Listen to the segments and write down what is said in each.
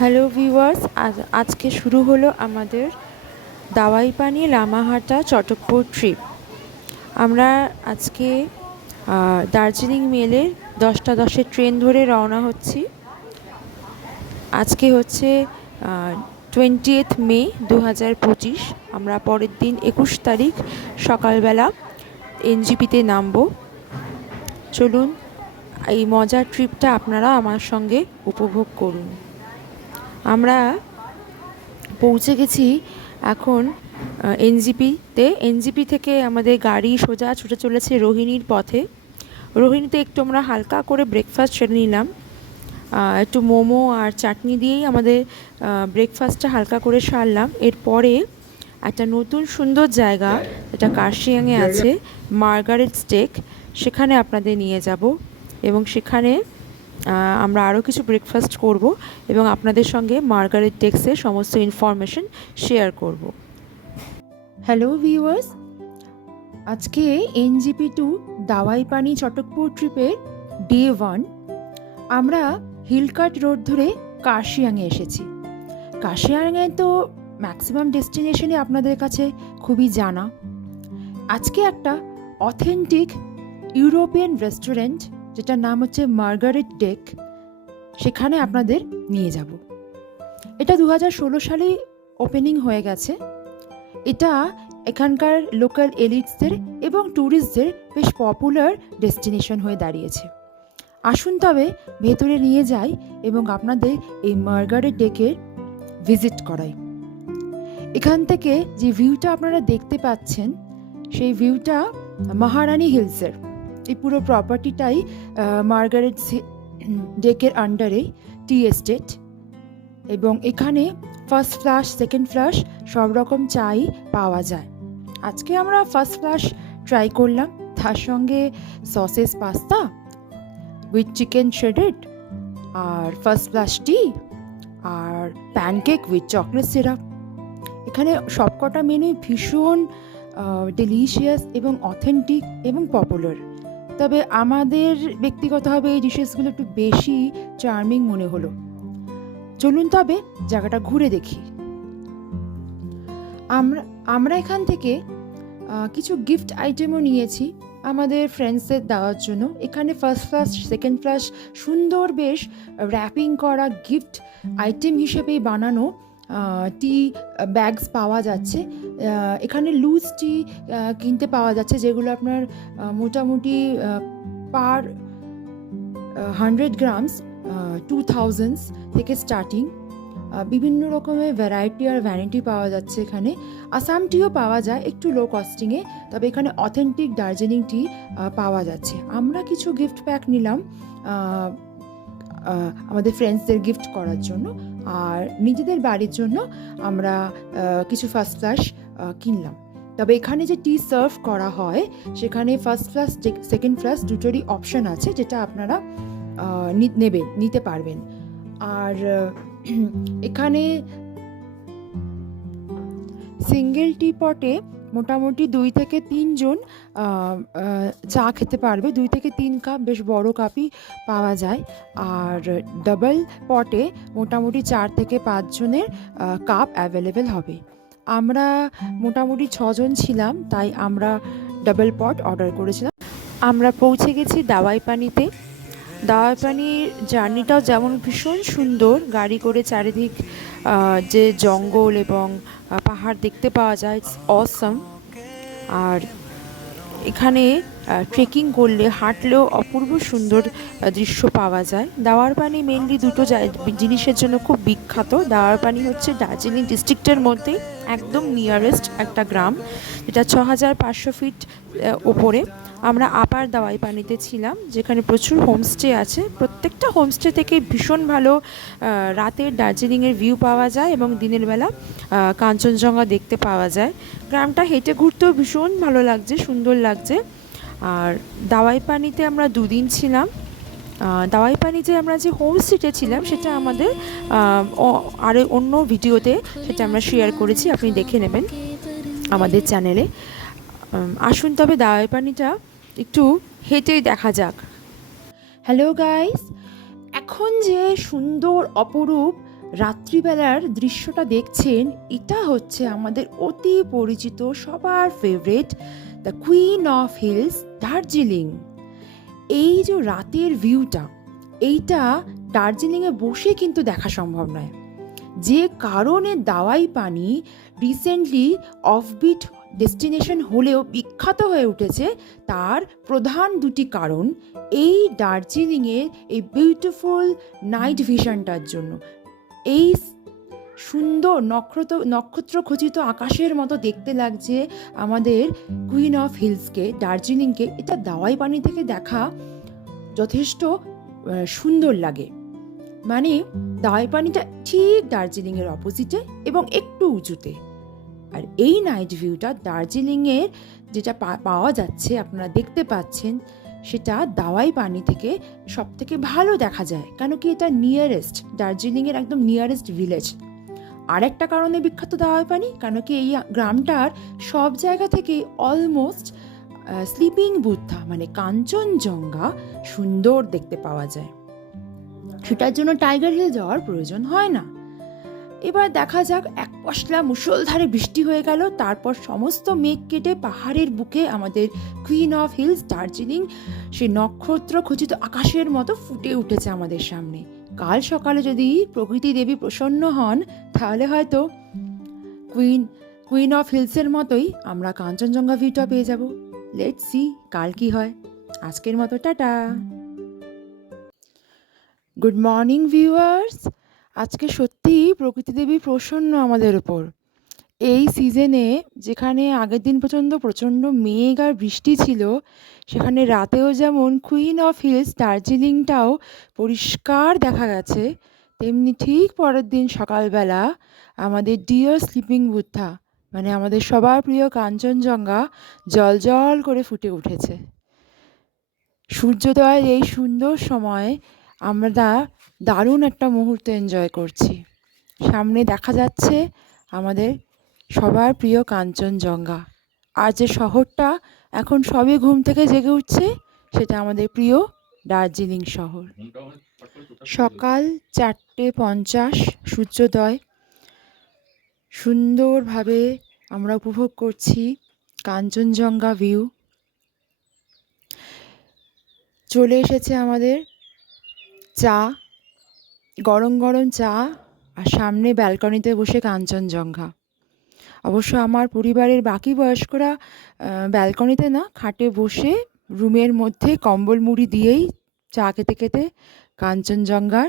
Hello viewers, আজকে শুরু হলো আমাদের দাওয়াইপানি লামাহাটা চটকপুর ট্রিপ। আমরা আজকে দার্জিলিং মেলের 10:10 ট্রেন ধরে রওনা হচ্ছি। আজকে হচ্ছে 20 মে 2025। আমরা পরের দিন 21 তারিখ সকালবেলা এনজিপিতে নামবো। চলুন এই মজার ট্রিপটা আপনারা আমার সঙ্গে উপভোগ করুন। আমরা পৌঁছে গেছি এখন এনজিপি থেকে আমাদের গাড়ি সোজা ছুটে চলেছে রোহিণীর পথে। রোহিণীতে একটু আমরা হালকা করে ব্রেকফাস্ট সেরে নিলাম, একটু মোমো আর চাটনি দিয়েই আমাদের ব্রেকফাস্টটা হালকা করে সারলাম। এরপরে একটা নতুন সুন্দর জায়গা যেটা কার্শিয়াংয়ে আছে, মার্গারেট টেক, সেখানে আপনাদের নিয়ে যাব এবং সেখানে আমরা আরও কিছু ব্রেকফাস্ট করব এবং আপনাদের সঙ্গে মার্গারেট টেক্সের সমস্ত ইনফরমেশন শেয়ার করব। হ্যালো ভিউয়ার্স, আজকে এনজিপি টু দাওয়াইপানি চটকপুর ট্রিপের ডে 1। আমরা হিলকাট রোড ধরে কার্শিয়াংয়ে এসেছি। কার্শিয়াংয়ে তো ম্যাক্সিমাম ডেস্টিনেশনে আপনাদের কাছে খুবই জানা। আজকে একটা অথেন্টিক ইউরোপিয়ান রেস্টুরেন্ট যেটার নাম হচ্ছে মার্গারেট টেক, সেখানে আপনাদের নিয়ে যাব। এটা 2016 সালেই ওপেনিং হয়ে গেছে। এটা এখানকার লোকাল এলিটসদের এবং ট্যুরিস্টদের বেশ পপুলার ডেস্টিনেশন হয়ে দাঁড়িয়েছে। আসুন তবে ভেতরে নিয়ে যাই এবং আপনাদের এই মার্গারেট টেকের ভিজিট করাই। এখান থেকে যে ভিউটা আপনারা দেখতে পাচ্ছেন, সেই ভিউটা মহারানী হিলসের। এই পুরো প্রপার্টিটাই মার্গারেট টেকের আন্ডারে টি এস্টেট, এবং এখানে ফার্স্ট ফ্লাশ, সেকেন্ড ফ্লাশ সব রকম চাই পাওয়া যায়। আজকে আমরা ফার্স্ট ফ্লাশ ট্রাই করলাম, তার সঙ্গে sauces pasta with chicken shredded, আর ফার্স্ট ফ্লাশ টি, আর প্যানকেক উইথ চকলেট সিরাপ। এখানে সবকটা মেনুই ভীষণ ডেলিশিয়াস এবং অথেন্টিক এবং পপুলার। তবে আমাদের ব্যক্তিগতভাবে এই ডিশেসগুলো একটু বেশি চার্মিং মনে হলো। চলুন তবে জায়গাটা ঘুরে দেখি। আমরা এখান থেকে কিছু গিফট আইটেমও নিয়েছি আমাদের ফ্রেন্ডসদের দেওয়ার জন্য। এখানে ফার্স্ট ফ্লাশ, সেকেন্ড ফ্লাশ সুন্দর বেশ র্যাপিং করা গিফট আইটেম হিসেবেই বানানো টি ব্যাগস পাওয়া যাচ্ছে। এখানে লুজ টি কিনতে পাওয়া যাচ্ছে, যেগুলো আপনার মোটামুটি পার 100 গ্রামস 2000 থেকে স্টার্টিং। বিভিন্ন রকমের ভ্যারাইটি আর ভ্যারাইটি পাওয়া যাচ্ছে। এখানে আসাম টিও পাওয়া যায় একটু লো কস্টিংয়ে, তবে এখানে অথেন্টিক দার্জিলিং টি পাওয়া যাচ্ছে। আমরা কিছু গিফট প্যাক নিলাম আমাদের ফ্রেন্ডসদের গিফট করার জন্য, আর নিজেদের বাড়ির জন্য আমরা কিছু ফার্স্ট ফ্লাশ কিনলাম। তবে এখানে যে টি সার্ভ করা হয়, সেখানে ফার্স্ট ফ্লাশ, সেকেন্ড ফ্লাশ দুটোরই অপশন আছে, যেটা আপনারা নিতে পারবেন। আর এখানে সিঙ্গেল টি পটে মোটামুটি 2 থেকে 3 জন চা খেতে পারবে। 2 থেকে 3 কাপ, বেশ বড় কাপই পাওয়া যায়। আর ডাবল পটে মোটামুটি 4 থেকে 5 জনের কাপ অ্যাভেলেবেল হবে। আমরা মোটামুটি 6 জন ছিলাম, তাই আমরা ডাবল পট অর্ডার করেছিলাম। আমরা পৌঁছে গেছি দাওয়াইপানিতে। দাওয়াইপানির জার্নিটাও যেমন ভীষণ সুন্দর, গাড়ি করে চারিদিক যে জঙ্গল এবং পাহাড় দেখতে পাওয়া যায়, ইটস অসাম। আর এখানে ট্রেকিং করলে, হাঁটলেও অপূর্ব সুন্দর দৃশ্য পাওয়া যায়। দাওয়াইপানি মেনলি দুটো জিনিসের জন্য খুব বিখ্যাত। দাওয়াইপানি হচ্ছে দার্জিলিং ডিস্ট্রিক্টের মধ্যে একদম নিয়ারেস্ট একটা গ্রাম, যেটা 6500 ফিট ওপরে। আমরা আপার দাওয়াইপানিতে ছিলাম, যেখানে প্রচুর হোমস্টে আছে। প্রত্যেকটা হোমস্টে থেকে ভীষণ ভালো রাতের দার্জিলিংয়ের ভিউ পাওয়া যায় এবং দিনের বেলা কাঞ্চনজঙ্ঘা দেখতে পাওয়া যায়। গ্রামটা হেঁটে ঘুরতেও ভীষণ ভালো লাগছে, সুন্দর লাগছে। আর দাওয়াইপানিতে আমরা 2 দিন ছিলাম। দাওয়াইপানিতে আমরা যে হোমস্টেতে ছিলাম, সেটা আমাদের আর অন্য ভিডিওতে সেটা আমরা শেয়ার করেছি, আপনি দেখে নেবেন আমাদের চ্যানেলে। আসুন তবে দাওয়াইপানিটা একটু হেঁটেই দেখা যাক। হ্যালো গাইস, এখন যে সুন্দর অপরূপ রাত্রিবেলার দৃশ্যটা দেখছেন, এটা হচ্ছে আমাদের অতি পরিচিত সবার favourite the queen of hills Darjeeling. এই যে রাতের ভিউটা, এইটা দার্জিলিংয়ে বসে কিন্তু দেখা সম্ভব নয়। যে কারণে দাওয়াই পানি রিসেন্টলি অফবিট ডেস্টিনেশন হলেও বিখ্যাত হয়ে উঠেছে, তার প্রধান দুটি কারণ এই দার্জিলিংয়ের এই বিউটিফুল নাইট ভিশনটার জন্য। এই সুন্দর নক্ষত্র খচিত আকাশের মতো দেখতে লাগছে আমাদের কুইন অফ হিলসকে, দার্জিলিংকে। এটা দাওয়াই পানি থেকে দেখা যথেষ্ট সুন্দর লাগে। মানে দাওয়াই পানিটা ঠিক দার্জিলিংয়ের অপোজিটে এবং একটু উঁচুতে। আর এই নাইট ভিউটা দার্জিলিংয়ের যেটা পাওয়া যাচ্ছে, আপনারা দেখতে পাচ্ছেন, সেটা দাওয়াই পানি থেকে সব থেকে ভালো দেখা যায়। কেন কি এটা নিয়ারেস্ট, দার্জিলিংয়ের একদম নিয়ারেস্ট ভিলেজ। আরেকটা কারণে বিখ্যাত দাওয়াই পানি, কেন কি এই গ্রামটার সব জায়গা থেকে অলমোস্ট স্লিপিং বুদ্ধা মানে কাঞ্চনজঙ্ঘা সুন্দর দেখতে পাওয়া যায়। সেটার জন্য টাইগার হিল যাওয়ার প্রয়োজন হয় না। এবার দেখা যাক, এক পশলা মুষলধারে বৃষ্টি হয়ে গেল, তারপর সমস্ত মেঘ কেটে পাহাড়ের বুকে আমাদের কুইন অফ হিলস দার্জিলিং সে নক্ষত্র খচিত আকাশের মতো ফুটে উঠেছে আমাদের সামনে। কাল সকালে যদি প্রকৃতি দেবী প্রসন্ন হন, তাহলে হয়তো কুইন অফ হিলসের মতোই আমরা কাঞ্চনজঙ্ঘা ভিউটা পেয়ে যাব। লেটস সি কাল কি হয়। আজকের মতো টাটা। Good morning viewers. আজকে সত্যিই প্রকৃতি দেবী প্রসন্ন আমাদের ওপর। এই সিজনে যেখানে আগের দিন পর্যন্ত প্রচণ্ড মেঘ আর বৃষ্টি ছিল, সেখানে রাতেও যেমন কুইন অফ হিলস দার্জিলিংটাও পরিষ্কার দেখা গেছে, তেমনি ঠিক পরের দিন সকালবেলা আমাদের ডিয়ার স্লিপিং বুদ্ধা মানে আমাদের সবার প্রিয় কাঞ্চনজঙ্ঘা জলজল করে ফুটে উঠেছে। সূর্যোদয়ের এই সুন্দর সময় আমরা দারুণ একটা মুহূর্ত এনজয় করছি। সামনে দেখা যাচ্ছে আমাদের সবার প্রিয় কাঞ্চনজঙ্ঘা। আর যে শহরটা এখন সবে ঘুম থেকে জেগে উঠছে, সেটা আমাদের প্রিয় দার্জিলিং শহর। সকাল 4:50 সূর্যোদয়। সুন্দরভাবে আমরা উপভোগ করছি কাঞ্চনজঙ্ঘা ভিউ। চলে এসেছে আমাদের চা, গরম গরম চা, আর সামনে ব্যালকনিতে বসে কাঞ্চনজঙ্ঘা। অবশ্য আমার পরিবারের বাকি বয়স্করা ব্যালকনিতে না, খাটে বসে রুমের মধ্যে কম্বল মুড়ি দিয়েই চা খেতে খেতে কাঞ্চনজঙ্ঘার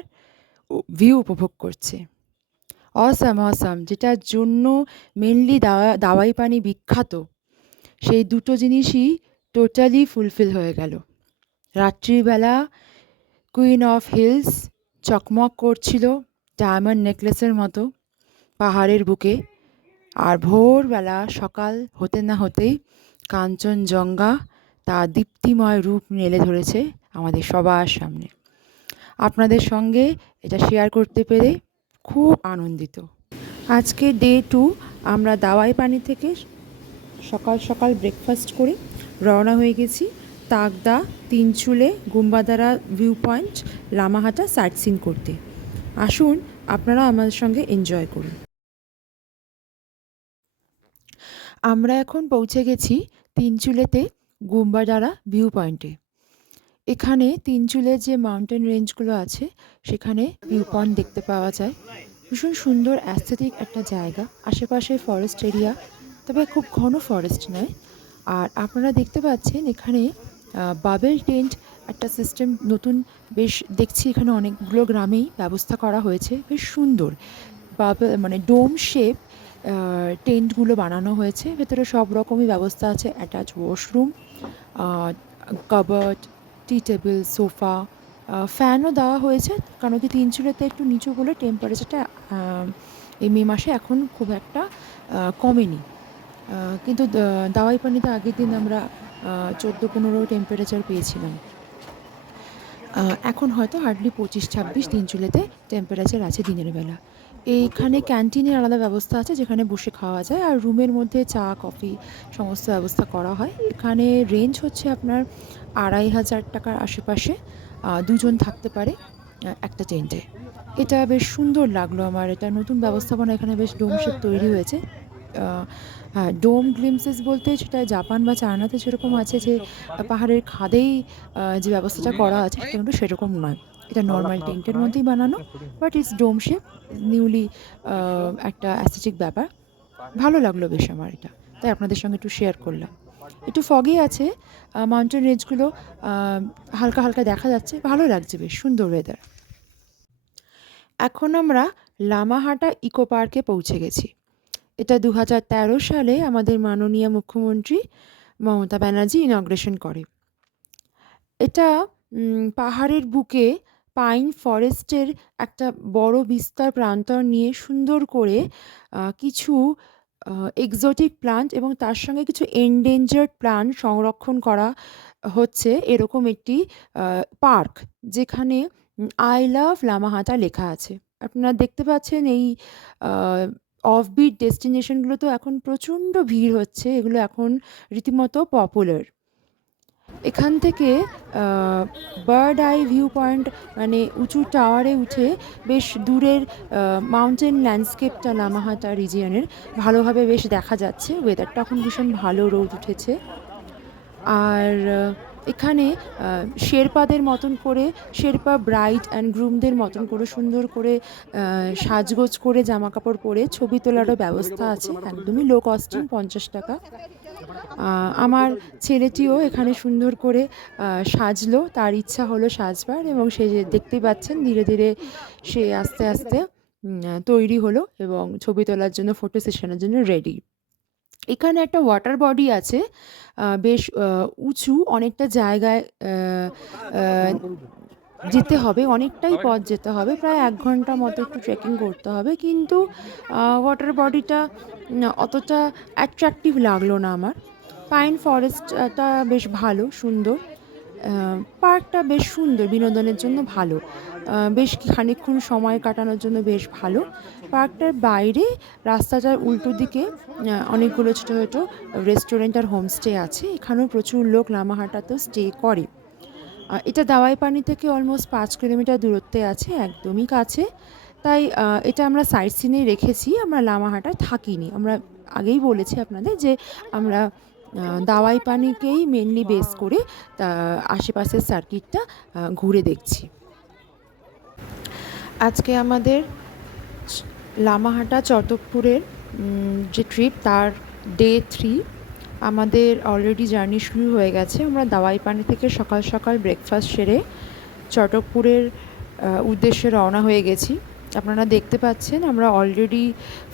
ভিউ উপভোগ করছে। অসাম অসাম, যেটার জন্য মেনলি দাওয়াই পানি বিখ্যাত, সেই দুটো জিনিসই টোটালি ফুলফিল হয়ে গেল। রাত্রিবেলা কুইন অফ হিলস চকমক করছিল ডায়মন্ড নেকলেসের মতো পাহাড়ের বুকে, আর ভোরবেলা সকাল হতে না হতেই কাঞ্চনজঙ্ঘা তা দীপ্তিময় রূপ মেলে ধরেছে আমাদের সবার সামনে। আপনাদের সঙ্গে এটা শেয়ার করতে পেরে খুব আনন্দিত। আজকে ডে 2, আমরা দাওয়াই পানি থেকে সকাল সকাল ব্রেকফাস্ট করে রওনা হয়ে গেছি Takdah, Tinchuley, Gumbadara view point, Lamahatta sight seen করতে। আসুন আপনারা আমাদের সঙ্গে এনজয় করুন। আমরা এখন পৌঁছে গেছি তিনচুলেতে গুম্বাদারা ভিউ পয়েন্টে। এখানে তিনচুলের যে মাউন্টেন রেঞ্জগুলো আছে, সেখানে ভিউ পয়েন্ট দেখতে পাওয়া যায়। ভীষণ সুন্দর অ্যাস্থেটিক একটা জায়গা, আশেপাশে ফরেস্ট এরিয়া, তবে খুব ঘন ফরেস্ট নয়। আর আপনারা দেখতে পাচ্ছেন এখানে বাবেল টেন্ট একটা সিস্টেম নতুন বেশ দেখছি এখানে অনেকগুলো গ্রামেই ব্যবস্থা করা হয়েছে। বেশ সুন্দর বাবেল মানে ডোম শেপ টেন্টগুলো বানানো হয়েছে। ভেতরে সব রকমই ব্যবস্থা আছে, অ্যাটাচ ওয়াশরুম, কাবার্ড, টি টেবিল, সোফা, ফ্যানও দেওয়া হয়েছে। কারণ কি তিনচুলেতে একটু নিচু বলে টেম্পারেচারটা এই মে মাসে এখন খুব একটা কমেনি। কিন্তু দাওয়াই পানিতে আগের দিন আমরা 14-15 টেম্পারেচার পেয়েছিলাম। এখন হয়তো হার্ডলি 25-26 তিনচুলেতে টেম্পারেচার আছে দিনের বেলা। এইখানে ক্যান্টিনের আলাদা ব্যবস্থা আছে, যেখানে বসে খাওয়া যায়, আর রুমের মধ্যে চা কফি সমস্ত ব্যবস্থা করা হয়। এখানে রেঞ্জ হচ্ছে আপনার 2500 টাকার আশেপাশে, দুজন থাকতে পারে। একটা টেন্টে। এটা বেশ সুন্দর লাগলো আমার। এটা নতুন ব্যবস্থাপনা, এখানে বেশ ডোম শেপ তৈরি হয়েছে। হ্যাঁ, ডোম গ্লিম্পসেস বলতে সেটা জাপান বা চায়নাতে যেরকম আছে যে পাহাড়ের খাদেই যে ব্যবস্থাটা করা আছে সেটা কিন্তু সেরকম নয়। এটা নর্মাল টেন্টের মধ্যেই বানানো, but it's dome shape, newly একটা অ্যাস্থেটিক ব্যাপার। ভালো লাগলো বেশ আমার এটা। তাই আপনাদের সঙ্গে একটু শেয়ার করলাম। একটু ফগি আছে, মাউন্টেন রেঞ্জগুলো আ হালকা, হালকা দেখা যাচ্ছে। ভালো লাগছে, বেশ সুন্দর ওয়েদার। এখন আমরা লামাহাটা ইকো পার্কে পৌঁছে গেছি। এটা ২০১৩ সালে আমাদের মাননীয় মুখ্যমন্ত্রী মমতা ব্যানার্জি ইনগ্রেশন করে। এটা পাহাড়ের বুকে পাইন ফরেস্টের একটা বড় বিস্তার প্রান্তর নিয়ে সুন্দর করে কিছু এক্সোটিক প্লান্ট এবং তার সঙ্গে কিছু এন্ডেঞ্জার্ড প্লান্ট সংরক্ষণ করা হচ্ছে এরকম একটি পার্ক, যেখানে আই লাভ লামাহাটা লেখা আছে। আপনারা দেখতে পাচ্ছেন এই অফবিট ডেস্টিনেশনগুলোতেও এখন প্রচণ্ড ভিড় হচ্ছে, এগুলো এখন রীতিমতো পপুলার। এখান থেকে বার্ড আই ভিউ পয়েন্ট, মানে উঁচু টাওয়ারে উঠে বেশ দূরের মাউন্টেন ল্যান্ডস্কেপটা লামাহাটা রিজিয়নের ভালোভাবে বেশ দেখা যাচ্ছে। ওয়েদারটা এখন ভীষণ ভালো, রোদ উঠেছে। আর এখানে শেরপাদের মতন করে, শেরপা ব্রাইড অ্যান্ড গ্রুমদের মতন করে সুন্দর করে সাজগোজ করে জামাকাপড় পরে ছবি তোলারও ব্যবস্থা আছে, একদমই লো কস্টিং, ৫০ টাকা। আমার ছেলেটিও এখানে সুন্দর করে সাজলো, তার ইচ্ছা হলো সাজবার, এবং সে যে দেখতেই পাচ্ছেন ধীরে ধীরে সে আস্তে আস্তে তৈরি হলো এবং ছবি তোলার জন্য, ফটো সেশনের জন্য রেডি। এখানে একটা ওয়াটার বডি আছে, বেশ উঁচু, অনেকটা জায়গায় যেতে হবে, অনেকটাই পথ যেতে হবে, প্রায় ১ ঘন্টা মতো একটু ট্রেকিং করতে হবে, কিন্তু ওয়াটার বডিটা অতটা অ্যাট্রাকটিভ লাগলো না আমার। পাইন ফরেস্টটা বেশ ভালো, সুন্দর। পার্কটা বেশ সুন্দর, বিনোদনের জন্য ভালো। বেশ খানিকক্ষণ সময় কাটানোর জন্য বেশ ভালো। পার্কটার বাইরে রাস্তাটার উল্টো দিকে অনেকগুলো ছোটো ছোটো রেস্টুরেন্ট আর হোমস্টে আছে। এখানেও প্রচুর লোক লামাহাটাতেও স্টে করে। এটা দাওয়াইপানি থেকে অলমোস্ট ৫ কিলোমিটার দূরত্বে আছে, একদমই কাছে। তাই এটা আমরা সাইট সিনেই রেখেছি, আমরা লামাহাটায় থাকিনি। আমরা আগেই বলেছি আপনাদের যে আমরা দাওয়াইপানিকেই মেনলি বেস করে আশেপাশের সার্কিটটা ঘুরে দেখছি। আজকে আমাদের লামাহাটা চটকপুরের যে ট্রিপ, তার ডে 3। আমাদের অলরেডি জার্নি শুরু হয়ে গেছে। আমরা দাওয়াইপানি থেকে সকাল সকাল ব্রেকফাস্ট সেরে চটকপুরের উদ্দেশ্যে রওনা হয়ে গেছি। আপনারা দেখতে পাচ্ছেন আমরা অলরেডি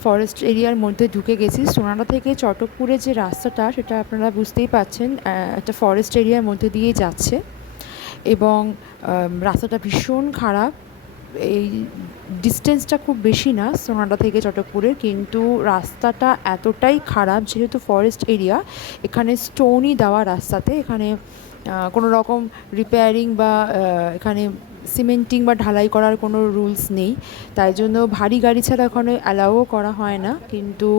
ফরেস্ট এরিয়ার মধ্যে ঢুকে গেছি। সোনাডা থেকে চটকপুরের যে রাস্তাটা, সেটা আপনারা বুঝতেই পাচ্ছেন একটা ফরেস্ট এরিয়ার মধ্যে দিয়ে যাচ্ছে, এবং রাস্তাটা ভীষণ খারাপ। এই ডিস্টেন্সটা খুব বেশি না সোনাডা থেকে চটকপুরের, কিন্তু রাস্তাটা এতটাই খারাপ, যেহেতু ফরেস্ট এরিয়া, এখানে স্টোনই দেওয়া রাস্তাতে, এখানে কোনো রকম রিপেয়ারিং বা এখানে সিমেন্টিং বা ঢালাই করার কোনো রুলস নেই, তাই জন্য ভারী গাড়ি ছাড়া ওখানে অ্যালাউও করা হয় না। কিন্তু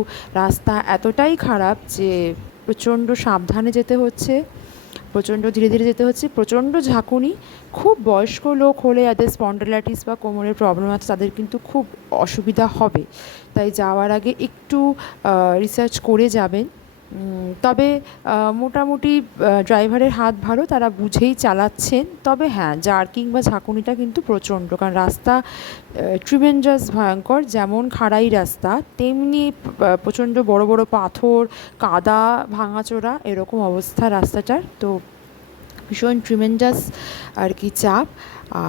রাস্তা এতটাই খারাপ যে প্রচণ্ড সাবধানে যেতে হচ্ছে, প্রচণ্ড ধীরে ধীরে যেতে হচ্ছে, প্রচণ্ড ঝাঁকুনি। খুব বয়স্ক লোক হলে, যাদের স্পন্ডালাইটিস বা কোমরের প্রবলেম আছে, তাদের কিন্তু খুব অসুবিধা হবে। তাই যাওয়ার আগে একটু রিসার্চ করে যাবেন। তবে মোটামুটি ড্রাইভারের হাত ভালো, তারা বুঝেই চালাচ্ছেন। তবে হ্যাঁ, জার্কিং বা ঝাঁকুনিটা কিন্তু প্রচণ্ড, কারণ রাস্তা ট্রিমেন্ডাস ভয়ঙ্কর। যেমন খাড়াই রাস্তা, তেমনি প্রচণ্ড বড় বড় পাথর, কাদা, ভাঙাচোরা, এরকম অবস্থা রাস্তাটার। তো ভীষণ ট্রিমেন্ডাস আর কি চাপ।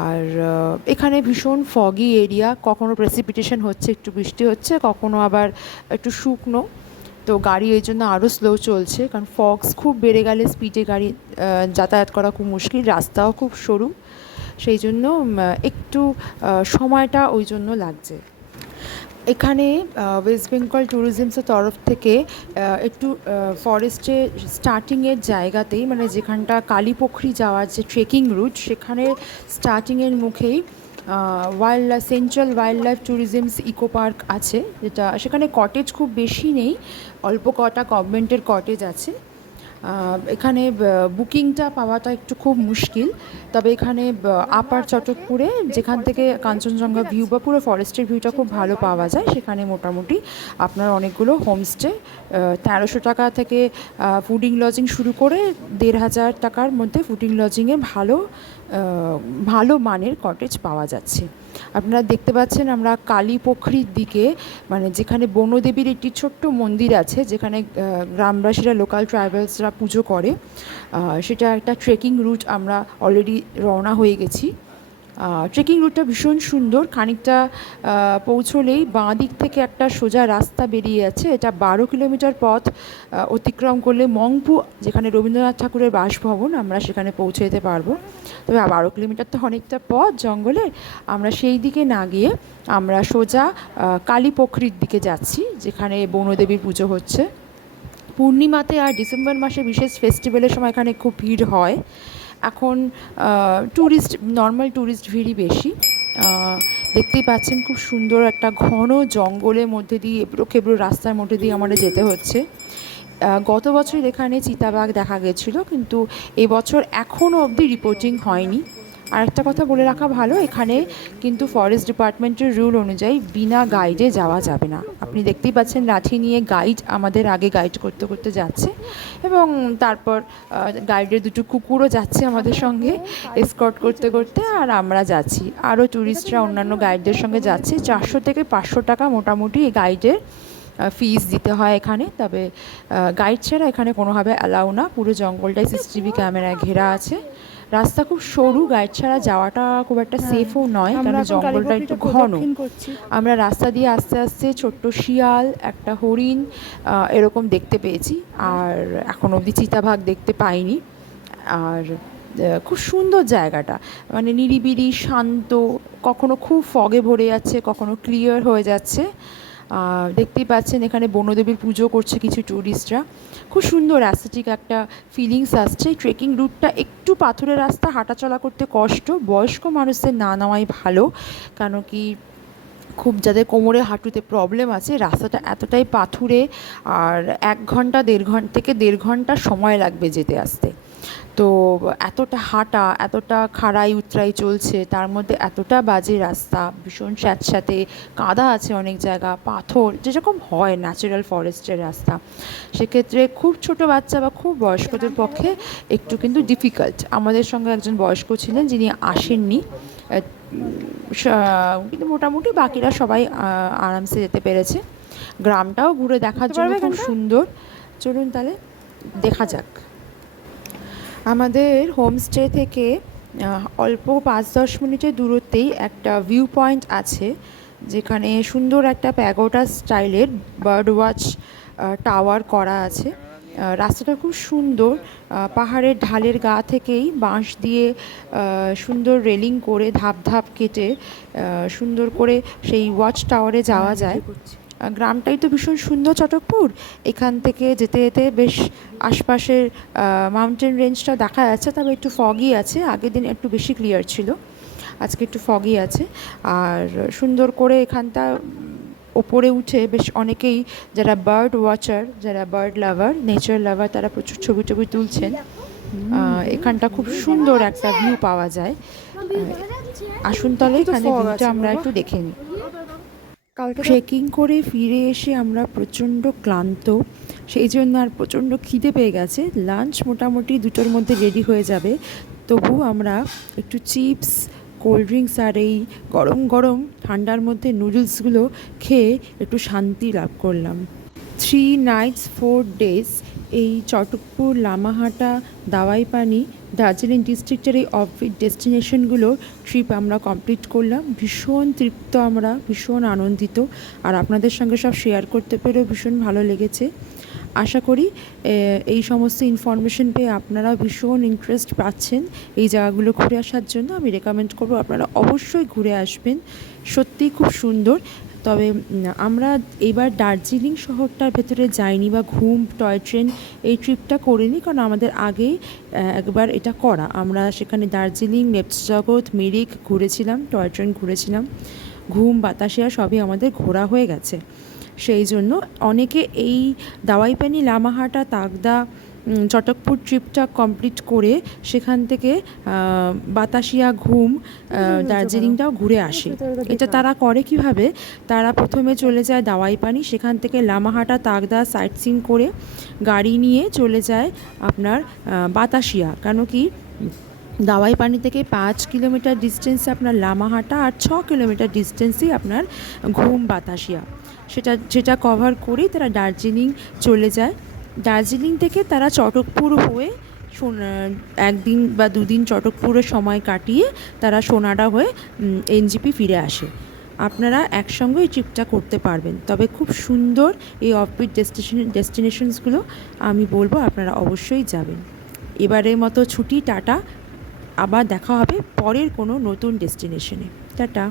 আর এখানে ভীষণ ফগি এরিয়া, কখনো প্রেসিপিটেশন হচ্ছে, একটু বৃষ্টি হচ্ছে, কখনো আবার একটু শুকনো। তো গাড়ি এই জন্য আরও স্লো চলছে, কারণ ফগস খুব বেড়ে গেলে স্পিডে গাড়ি যাতায়াত করা খুব মুশকিল, রাস্তাও খুব সরু, সেই জন্য একটু সময়টা ওই জন্য লাগছে। এখানে ওয়েস্ট বেঙ্গল ট্যুরিজমসের তরফ থেকে একটু ফরেস্টে স্টার্টিংয়ের জায়গাতেই, মানে যেখানটা কালীপোখরি যাওয়ার যে ট্রেকিং রুট, সেখানে স্টার্টিংয়ের মুখেই central wildlife tourism's eco park আছে, যেটা সেখানে কটেজ খুব বেশি নেই, অল্প কটা গভর্নমেন্টের কটেজ আছে। এখানে বুকিংটা পাওয়াটা একটু খুব মুশকিল, তবে এখানে আপার চটকপুরে যেখান থেকে কাঞ্চনজঙ্ঘা ভিউ বা পুরো ফরেস্টের ভিউটা খুব ভালো পাওয়া যায়, সেখানে মোটামুটি আপনার অনেকগুলো হোমস্টে 1300 টাকা থেকে ফুডিং লজিং শুরু করে 1500 টাকার মধ্যে ফুডিং লজিংয়ে ভালো মানের কটেজ পাওয়া যাচ্ছে। আপনারা দেখতে পাচ্ছেন আমরা কালীপোখরির দিকে, মানে যেখানে বনদেবীর একটি ছোট্ট মন্দির আছে, যেখানে গ্রামবাসীরা লোকাল ট্রাইবালসরা পুজো করে, সেটা একটা ট্রেকিং রুট। আমরা অলরেডি রওনা হয়ে গেছি। ট্রেকিং রুটটা ভীষণ সুন্দর। খানিকটা পৌঁছলেই বাঁ দিক থেকে একটা সোজা রাস্তা বেরিয়ে আছে। এটা 12 কিলোমিটার পথ অতিক্রম করলে মংপু, যেখানে রবীন্দ্রনাথ ঠাকুরের বাসভবন, আমরা সেখানে পৌঁছে যেতে পারবো। তবে 12 কিলোমিটার তো অনেকটা পথ জঙ্গলে, আমরা সেই দিকে না গিয়ে আমরা সোজা কালীপোখরির দিকে যাচ্ছি, যেখানে বনদেবীর পুজো হচ্ছে। পূর্ণিমাতে আর ডিসেম্বর মাসে বিশেষ ফেস্টিভ্যালের সময় এখানে খুব ভিড় হয়। এখন নর্মাল ট্যুরিস্ট ভিড়ই বেশি। দেখতেই পাচ্ছেন খুব সুন্দর একটা ঘন জঙ্গলের মধ্যে দিয়ে, এবড়ো খেবড়ো রাস্তার মধ্যে দিয়ে আমাদের যেতে হচ্ছে। গত বছর এখানে চিতাবাঘ দেখা গেছিলো, কিন্তু এবছর এখনও অবধি রিপোর্টিং হয়নি। আর একটা কথা বলে রাখা ভালো, এখানে কিন্তু ফরেস্ট ডিপার্টমেন্টের রুল অনুযায়ী বিনা গাইডে যাওয়া যাবে না। আপনি দেখতেই পাচ্ছেন লাঠি নিয়ে গাইড আমাদের আগে গাইড করতে করতে যাচ্ছে, এবং তারপর গাইডের দুটো কুকুরও যাচ্ছে আমাদের সঙ্গে এসকর্ট করতে করতে, আর আমরা যাচ্ছি। আরও ট্যুরিস্টরা অন্যান্য গাইডদের সঙ্গে যাচ্ছে। 400 থেকে 500 টাকা মোটামুটি এই গাইডের ফিস দিতে হয় এখানে। তবে গাইড ছাড়া এখানে কোনোভাবে অ্যালাউ না। পুরো জঙ্গলটাই সিসিটিভি ক্যামেরায় ঘেরা আছে। রাস্তা খুব সরু, গাইড ছাড়া যাওয়াটা খুব একটা সেফও নয়, কারণ জঙ্গলটা একটু ঘন। আমরা রাস্তা দিয়ে আস্তে আস্তে ছোট্ট শিয়াল, একটা হরিণ এরকম দেখতে পেয়েছি, আর এখন অবধি চিতাবাঘ দেখতে পাইনি। আর খুব সুন্দর জায়গাটা, মানে নিরিবিলি শান্ত, কখনো খুব ফগে ভরে যাচ্ছে, কখনো ক্লিয়ার হয়ে যাচ্ছে। দেখতেই পাচ্ছেন এখানে বনদেবীর পুজো করছে কিছু ট্যুরিস্টরা। খুব সুন্দর অ্যাস্থেটিক একটা ফিলিংস আসছে। ট্রেকিং রুটটা একটু পাথুরে রাস্তা, হাঁটাচলা করতে কষ্ট, বয়স্ক মানুষদের না নেওয়াই ভালো, কারণ কি খুব যাদের কোমরে হাঁটুতে প্রবলেম আছে, রাস্তাটা এতটাই পাথুরে, আর 1 ঘন্টা 1.5 ঘন্টা সময় লাগবে যেতে আসতে। তো এতটা হাঁটা, এতটা খাড়াই উতরাই চলছে, তার মধ্যে এতটা বাজে রাস্তা, ভীষণ স্যাঁতস্যাঁতে, কাদা আছে অনেক জায়গা, পাথর, যেরকম হয় ন্যাচারাল ফরেস্টের রাস্তা। সেক্ষেত্রে খুব ছোট বাচ্চা বা খুব বয়স্কদের পক্ষে একটু কিন্তু ডিফিকাল্ট। আমাদের সঙ্গে একজন বয়স্ক ছিলেন যিনি আসেননি, কিন্তু মোটামুটি বাকিরা সবাই আরামসে যেতে পেরেছে। গ্রামটাও ঘুরে দেখার জন্য খুব সুন্দর। চলুন তাহলে দেখা যাক। আমাদের হোমস্টে থেকে অল্প 5-10 মিনিটের দূরত্বেই একটা ভিউ পয়েন্ট আছে, যেখানে সুন্দর একটা প্যাগোডা স্টাইলের বার্ড ওয়াচ টাওয়ার করা আছে। রাস্তাটা খুব সুন্দর, পাহাড়ের ঢালের গা থেকেই বাঁশ দিয়ে সুন্দর রেলিং করে ধাপ ধাপ কেটে সুন্দর করে সেই ওয়াচ টাওয়ারে যাওয়া যায়। গ্রামটাই তো ভীষণ সুন্দর চটকপুর। এখান থেকে যেতে যেতে বেশ আশপাশের মাউন্টেন রেঞ্জটা দেখা যাচ্ছে, তবে একটু ফগি আছে। আগের দিন একটু বেশি ক্লিয়ার ছিল, আজকে একটু ফগি আছে। আর সুন্দর করে এখানটা ওপরে উঠে বেশ অনেকেই, যারা বার্ড ওয়াচার, যারা বার্ড লাভার, নেচার লাভার, তারা প্রচুর ছবি টবি তুলছেন। এখানটা খুব সুন্দর একটা ভিউ পাওয়া যায়। আসুন তাহলে এখানে ভিউটা আমরা একটু দেখে নিই। ট্রেকিং করে ফিরে এসে আমরা প্রচণ্ড ক্লান্ত, সেই জন্য আর প্রচণ্ড খিদে পেয়ে গেছে। লাঞ্চ মোটামুটি 2টোর মধ্যে রেডি হয়ে যাবে, তবু আমরা একটু চিপস, কোল্ড ড্রিঙ্কস আর এই গরম গরম ঠান্ডার মধ্যে নুডলসগুলো খেয়ে একটু শান্তি লাভ করলাম। 3 nights 4 days এই চটকপুর, লামাহাটা, দাওয়াইপানি, দার্জিলিং ডিস্ট্রিক্টের এই অফবিট ডেস্টিনেশনগুলো ট্রিপ আমরা কমপ্লিট করলাম। ভীষণ তৃপ্ত আমরা, ভীষণ আনন্দিত, আর আপনাদের সঙ্গে সব শেয়ার করতে পেরেও ভীষণ ভালো লেগেছে। আশা করি এই সমস্ত ইনফরমেশন পেয়ে আপনারা ভীষণ ইন্টারেস্ট পাচ্ছেন এই জায়গাগুলো ঘুরে আসার জন্য। আমি রেকমেন্ড করব আপনারা অবশ্যই ঘুরে আসবেন, সত্যিই খুব সুন্দর। তবে আমরা এবার দার্জিলিং শহরটার ভেতরে যাইনি, বা ঘুম, টয় ট্রেন এই ট্রিপটা করিনি, কারণ আমাদের আগেই একবার এটা করা। আমরা সেখানে দার্জিলিং, নেপচজগৎ, মিরিক ঘুরেছিলাম, টয় ট্রেন ঘুরেছিলাম, ঘুম, বাতাসিয়া সবই আমাদের ঘোরা হয়ে গেছে। সেই জন্য অনেকে এই দাওয়াইপানি, লামাহাটা, তাকদা, চটকপুর ট্রিপটা কমপ্লিট করে সেখান থেকে বাতাসিয়া, ঘুম, দার্জিলিংটাও ঘুরে আসে। এটা তারা করে কিভাবে, তারা প্রথমে চলে যায় দাওয়াই পানি, সেখান থেকে লামাহাটা, তাগদা সাইট সিন করে গাড়ি নিয়ে চলে যায় আপনার বাতাসিয়া। কেন কি দাওয়াই পানি থেকে 5 কিলোমিটার ডিস্টেন্সে আপনার লামাহাটা, আর 6 কিলোমিটার ডিস্টেন্সেই আপনার ঘুম, বাতাসিয়া। সেটা কভার করেই তারা দার্জিলিং চলে যায়। দার্জিলিং থেকে তারা চটকপুর হয়ে একদিন বা দুদিন চটকপুরে সময় কাটিয়ে তারা সোনাডা হয়ে এনজেপি ফিরে আসে। আপনারা একসঙ্গে এই ট্রিপটা করতে পারবেন। তবে খুব সুন্দর এই অফবিট ডেস্টিনেশনসগুলো, আমি বলবো আপনারা অবশ্যই যাবেন। এবারের মতো ছুটি, টাটা। আবার দেখা হবে পরের কোনো নতুন ডেস্টিনেশনে। টাটা।